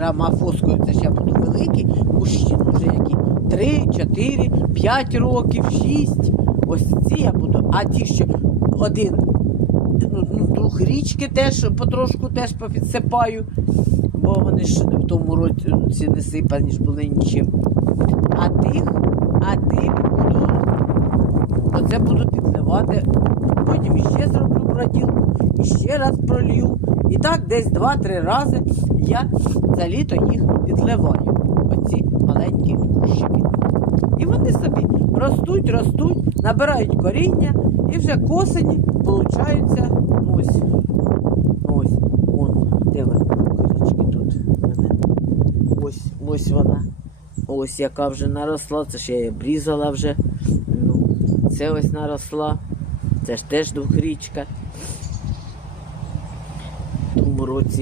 треба мафоскою, це ж я буду кущі, ну, вже які 3, 4, 5 років, 6. Ось ці я буду, а ті, що один, ну, ну, друг річки теж потрошку теж попідсипаю, бо вони ж в тому році не сипані ж були нічим. А тих, а тих буду, оце буду підливати. Потім іще зроблю броділку, і ще раз пролью. І так десь два-три рази я за літо їх підливаю. Оці маленькі кущики. І вони собі ростуть, ростуть, набирають коріння і вже к осені получаються ось. Ось. Вон, де вони? Корічки тут. мене. Ось, ось вона. Ось яка вже наросла. Це ж я її обрізала вже. Ну, це ось наросла. Це ж теж двохрічка. Році